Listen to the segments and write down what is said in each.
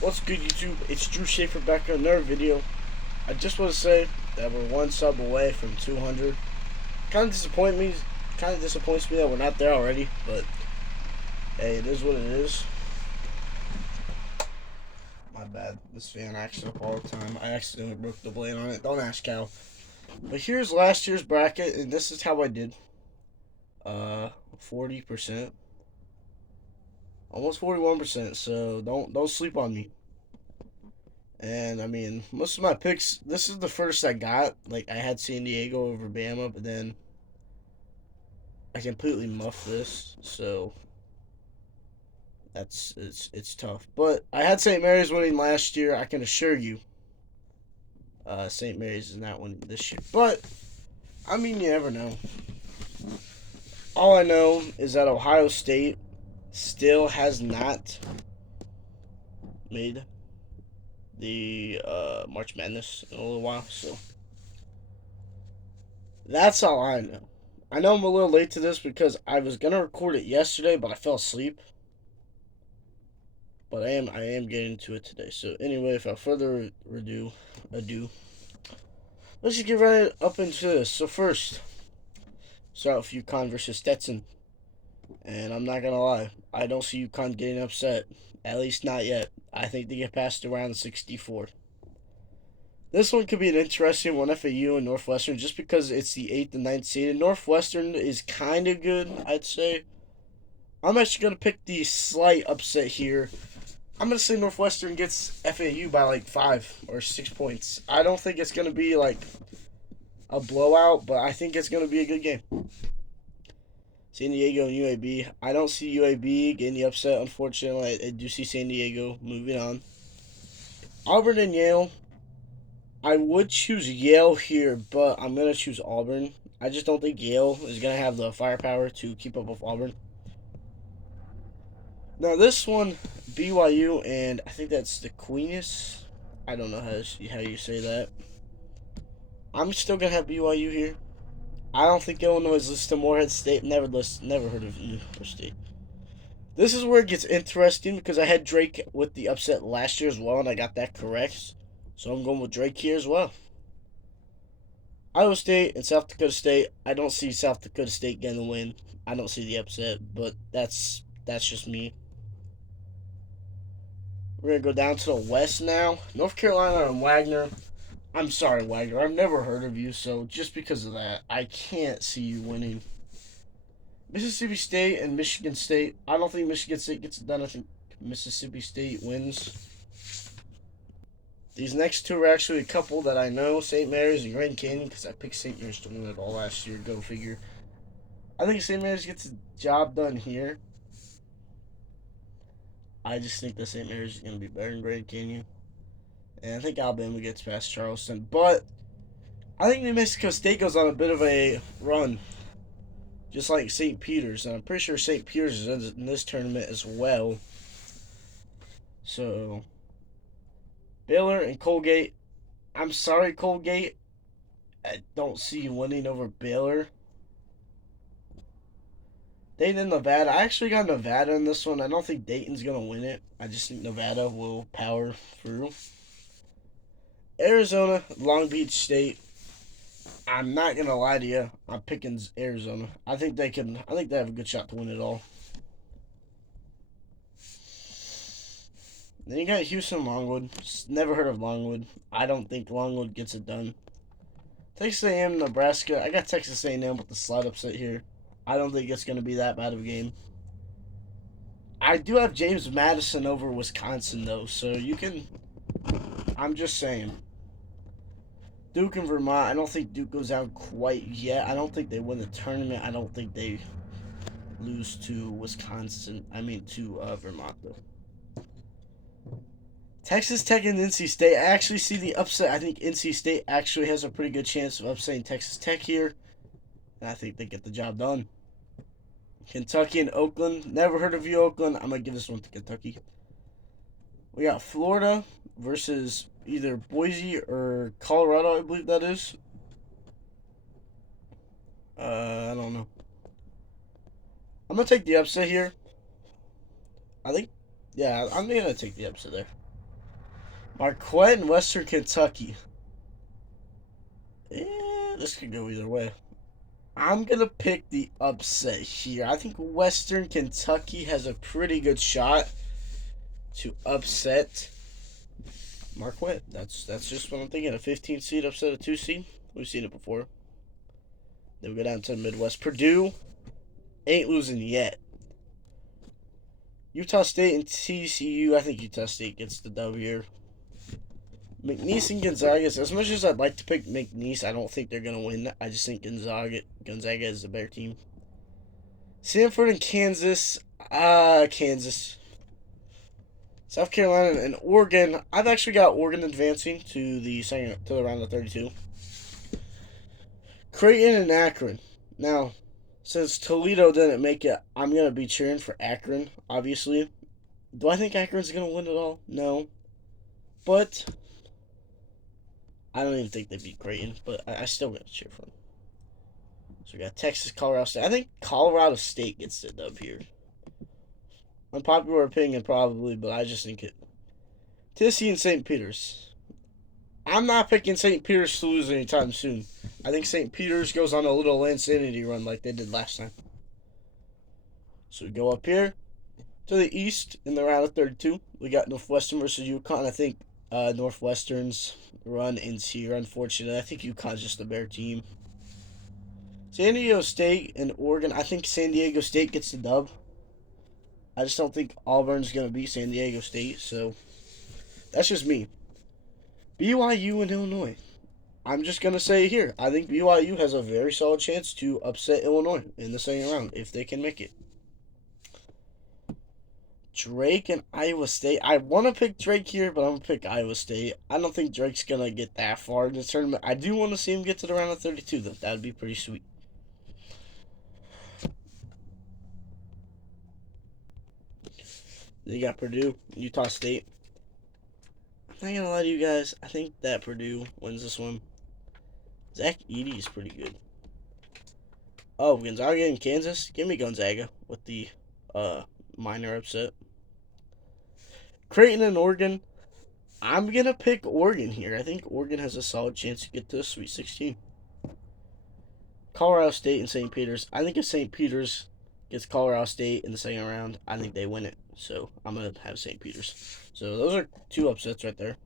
What's good, YouTube? It's Drew Schaefer back on another video. I just want to say that we're one sub away from 200. Kind of disappoints me that we're not there already, but hey, it is what it is. My bad. This fan acts up all the time. I accidentally broke the blade on it. Don't ask how. But here's last year's bracket, and this is how I did. 40%, almost 41%. So don't sleep on me. And I mean, most of my picks, this is the first I got. Like, I had San Diego over Bama, but then I completely muffed this. So it's tough. But I had St. Mary's winning last year. I can assure you, St. Mary's is not winning this year. But I mean, you never know. All I know is that Ohio State still has not made the March Madness in a little while. So that's all I know. I know I'm a little late to this because I was gonna record it yesterday, but I fell asleep. But I am getting to it today. So anyway, without further ado, let's just get right up into this. So first, start with UConn versus Stetson, and I'm not gonna lie, I don't see UConn getting upset. At least not yet. I think they get past around 64. This one could be an interesting one, FAU and Northwestern, just because it's the 8th and 9th seed. And Northwestern is kind of good, I'd say. I'm actually going to pick the slight upset here. I'm going to say Northwestern gets FAU by like 5 or 6 points. I don't think it's going to be like a blowout, but I think it's going to be a good game. San Diego and UAB. I don't see UAB getting the upset, unfortunately. I do see San Diego moving on. Auburn and Yale. I would choose Yale here, but I'm going to choose Auburn. I just don't think Yale is going to have the firepower to keep up with Auburn. Now, this one, BYU, and I think that's the Queeness. I don't know how you say that. I'm still going to have BYU here. I don't think Illinois is listed to Morehead State. Never heard of New State. This is where it gets interesting because I had Drake with the upset last year as well, and I got that correct. So I'm going with Drake here as well. Iowa State and South Dakota State. I don't see South Dakota State getting the win. I don't see the upset, but that's just me. We're gonna go down to the West now. North Carolina and Wagner. I'm sorry, Wagner. I've never heard of you, so just because of that, I can't see you winning. Mississippi State and Michigan State. I don't think Michigan State gets it done. I think Mississippi State wins. These next two are actually a couple that I know, St. Mary's and Grand Canyon, because I picked St. Mary's to win it all last year. Go figure. I think St. Mary's gets the job done here. I just think that St. Mary's is going to be better than Grand Canyon. And I think Alabama gets past Charleston. But I think New Mexico State goes on a bit of a run, just like St. Peter's. And I'm pretty sure St. Peter's is in this tournament as well. So Baylor and Colgate. I'm sorry, Colgate. I don't see you winning over Baylor. Dayton and Nevada. I actually got Nevada in this one. I don't think Dayton's going to win it. I just think Nevada will power through. Arizona, Long Beach State. I'm not going to lie to you. I'm picking Arizona. I think they have a good shot to win it all. Then you got Houston Longwood. Never heard of Longwood. I don't think Longwood gets it done. Texas A&M, Nebraska. I got Texas A&M with the slight upset here. I don't think it's going to be that bad of a game. I do have James Madison over Wisconsin, though, so you can... I'm just saying. Duke and Vermont. I don't think Duke goes out quite yet. I don't think they win the tournament. I don't think they lose to Wisconsin. To Vermont, though. Texas Tech and NC State. I actually see the upset. I think NC State actually has a pretty good chance of upsetting Texas Tech here. And I think they get the job done. Kentucky and Oakland. Never heard of you, Oakland. I'm going to give this one to Kentucky. We got Florida versus either Boise or Colorado, I believe that is. I don't know. I'm going to take the upset here. I'm going to take the upset there. Marquette and Western Kentucky. Yeah, this could go either way. I'm going to pick the upset here. I think Western Kentucky has a pretty good shot to upset Marquette. That's just what I'm thinking. A 15 seed upset a 2 seed. We've seen it before. Then we go down to the Midwest. Purdue ain't losing yet. Utah State and TCU. I think Utah State gets the W here. McNeese and Gonzaga. As much as I'd like to pick McNeese, I don't think they're going to win. I just think Gonzaga is the better team. Stanford and Kansas. Kansas. South Carolina and Oregon. I've actually got Oregon advancing to the round of 32. Creighton and Akron. Now, since Toledo didn't make it, I'm going to be cheering for Akron, obviously. Do I think Akron's going to win it all? No. But I don't even think they beat Creighton, but I still got to cheer for them. So we got Texas, Colorado State. I think Colorado State gets the dub here. Unpopular opinion, probably, but I just think it. Tennessee and St. Peter's. I'm not picking St. Peter's to lose anytime soon. I think St. Peter's goes on a little insanity run like they did last time. So we go up here to the east in the round of 32. We got Northwestern versus UConn. I think Northwestern's run ends here, unfortunately. I think UConn's just a better team. San Diego State and Oregon. I think San Diego State gets the dub. I just don't think Auburn's going to beat San Diego State, so that's just me. BYU and Illinois. I'm just going to say here, I think BYU has a very solid chance to upset Illinois in the second round if they can make it. Drake and Iowa State. I want to pick Drake here, but I'm going to pick Iowa State. I don't think Drake's going to get that far in the tournament. I do want to see him get to the round of 32, though. That would be pretty sweet. Then you got Purdue, Utah State. I'm not going to lie to you guys. I think that Purdue wins this one. Zach Edey is pretty good. Oh, Gonzaga and Kansas? Give me Gonzaga with the minor upset. Creighton and Oregon. I'm going to pick Oregon here. I think Oregon has a solid chance to get to the Sweet 16. Colorado State and St. Peter's. I think if St. Peter's gets Colorado State in the second round, I think they win it. So I'm going to have St. Peter's. So those are two upsets right there.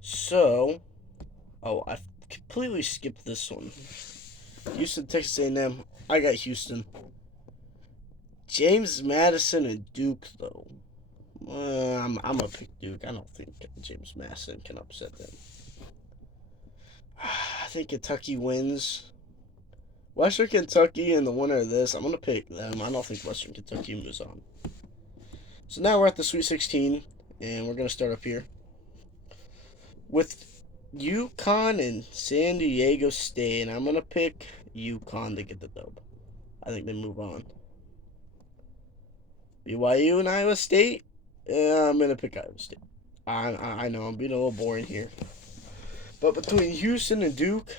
So, I completely skipped this one. Houston, Texas A&M. I got Houston. James Madison and Duke, though. I'm going to pick Duke. I don't think James Madison can upset them. I think Kentucky wins. Western Kentucky and the winner of this, I'm going to pick them. I don't think Western Kentucky moves on. So now we're at the Sweet 16, and we're going to start up here with UConn and San Diego State, and I'm going to pick UConn to get the dub. I think they move on. BYU and Iowa State, I'm going to pick Iowa State. I know I'm being a little boring here. But between Houston and Duke,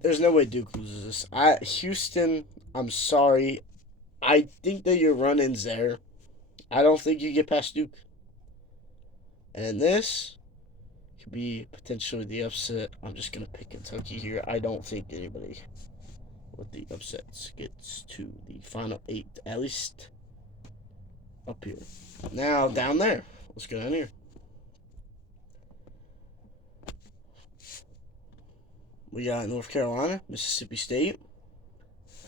there's no way Duke loses this. Houston, I'm sorry. I think that your run ends there. I don't think you get past Duke. And this could be potentially the upset. I'm just going to pick Kentucky here. I don't think anybody with the upsets gets to the final 8. At least up here. Now, down there. Let's go down here. We got North Carolina, Mississippi State.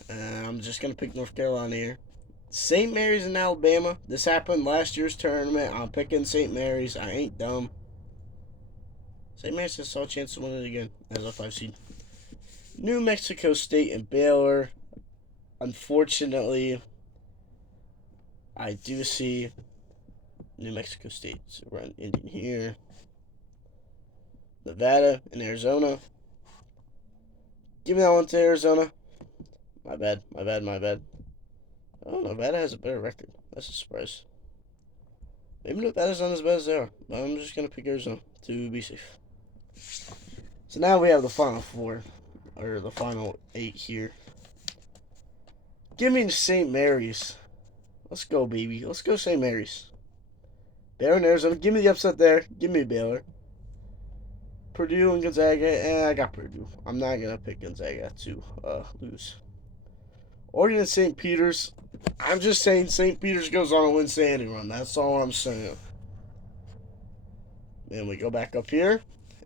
I'm just going to pick North Carolina here. St. Mary's in Alabama. This happened last year's tournament. I'm picking St. Mary's. I ain't dumb. St. Mary's has a solid chance to win it again as a 5 seed. New Mexico State and Baylor. Unfortunately, I do see New Mexico State's run ending here. Nevada and Arizona. Give me that one to Arizona. My bad. Oh, Nevada has a better record. That's a surprise. Maybe Nevada's not as bad as they are. But I'm just going to pick Arizona to be safe. So now we have the final 4. Or the final 8 here. Give me St. Mary's. Let's go, baby. Let's go St. Mary's. Baylor and Arizona. Give me the upset there. Give me Baylor. Purdue and Gonzaga. I got Purdue. I'm not going to pick Gonzaga to lose. Oregon and St. Peter's. I'm just saying St. Peter's goes on a win standing run. That's all I'm saying. Then we go back up here.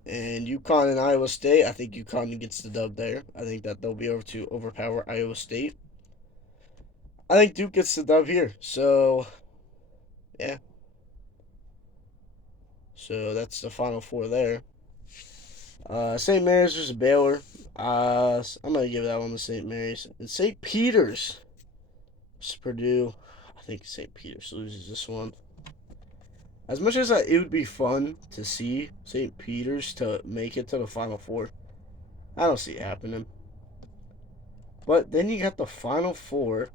And UConn and Iowa State. I think UConn gets the dub there. I think that they'll be able to overpower Iowa State. I think Duke gets the dub here. So, yeah. So that's the Final Four there. St. Mary's versus Baylor. I'm going to give that one to St. Mary's. And St. Peter's versus Purdue. I think St. Peter's loses this one. As much as it would be fun to see St. Peter's to make it to the Final Four, I don't see it happening. But then you got the Final Four.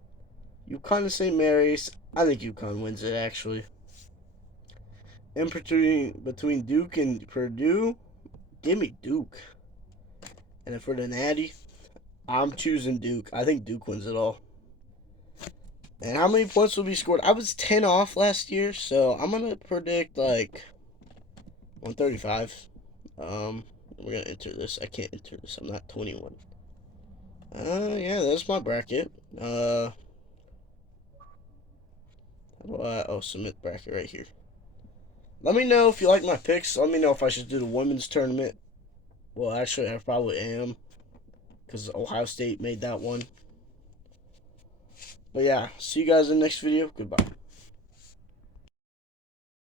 UConn and St. Mary's. I think UConn wins it, actually. In between Duke and Purdue, give me Duke. And then for the Natty, I'm choosing Duke. I think Duke wins it all. And how many points will be scored? I was 10 off last year, so I'm going to predict like 135. We're going to enter this. I can't enter this. I'm not 21. Yeah, that's my bracket. How do I submit bracket right here. Let me know if you like my picks. Let me know if I should do the women's tournament. Well, actually, I probably am, because Ohio State made that one. But yeah, see you guys in the next video. Goodbye.